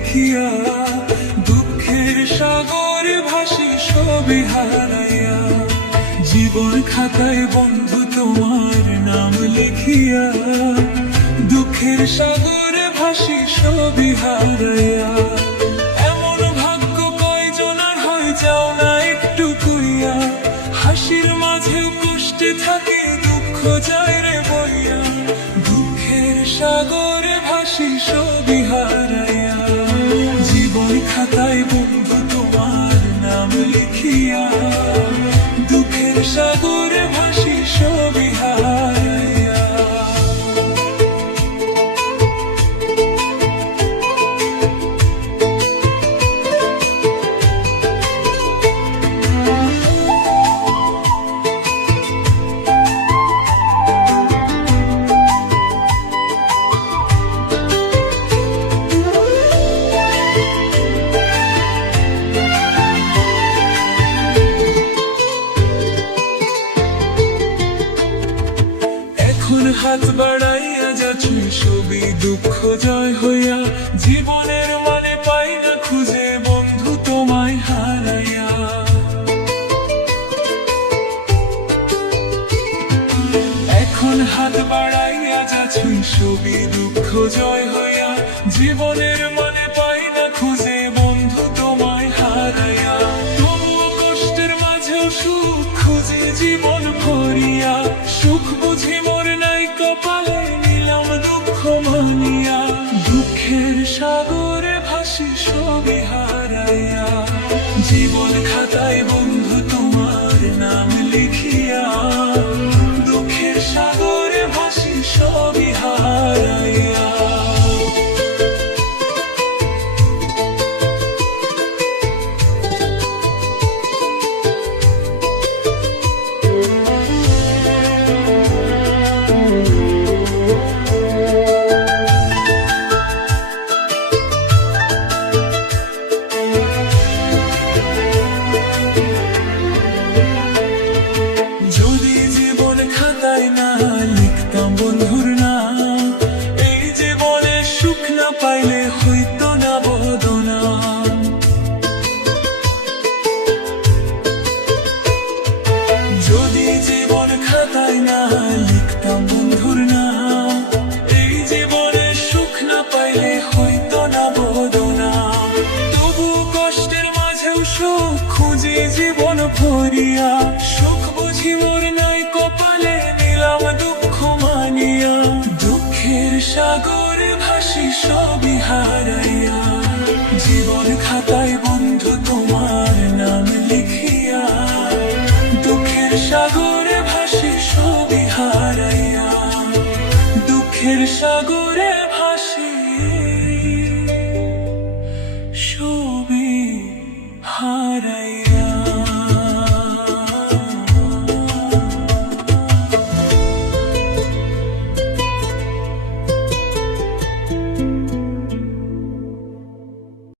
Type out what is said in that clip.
লিখিয়া, দুঃখের সাগরে ভাসি সবই হারাইয়া। জীবন খাতায় বন্ধু তোমার নাম লিখিয়া, দুঃখের সাগরে ভাসি সবই হারাইয়া। এমন ভাগ্য কয়জনার হয় যাও না একটু কইয়া, হাসির মাঝেও কষ্টে থাকে দুঃখ যায় রে বইয়া। দুঃখের সাগরে ভাসি সবই হারাইয়া, জীবন খাতায় বন্ধু তোমার নাম লিখিয়া, দুঃখের সাগরে ভাসি সবই হারাইয়া। হাত বাড়াইয়া যাচ্ছি সবই দুঃখ জয় হইয়া, জীবনের মানে পাই না খুঁজে বন্ধু তোমায় হারাইয়া। এখন হাত বাড়াইয়া যাচ্ছি সবই দুঃখ জয় হইয়া, জীবনের মানে পাই না খুঁজে বন্ধু তোমায় হারাইয়া। তবুও কষ্টের মাঝেও সুখ খুঁজে জীবন ভরিয়া, সুখ বুঝি মোর নাই কপালে নিলাম দুঃখ মানিয়া। দুঃখের সাগরে ভাসি সবই হারাইয়া, জীবন খাতায় বন্ধু তোমার নাম লিখিয়া, দুঃখের সাগরে ভাসি সবই হারাইয়া। পাইলে হইতো না বদনা, যদি জীবন খাতায় না লিখতাম বন্ধুর নাম, এই জীবনে সুখ না পাইলে হইতো না বদনা। তবু কষ্টের মাঝেও সুখ খুঁজি জীবন ভরিয়া, সুখ বুঝি মোর নাই কপালে নিলাম দুঃখ মানিয়া। দুঃখের সাগরে ভাসি সবই হারাইয়া, জীবন খাতায় বন্ধু তোমার নাম লিখিয়া, দুঃখের সাগরে ভাসি সবই হারাইয়া, দুঃখের সাগরে ভাসি সবই হারাইয়া।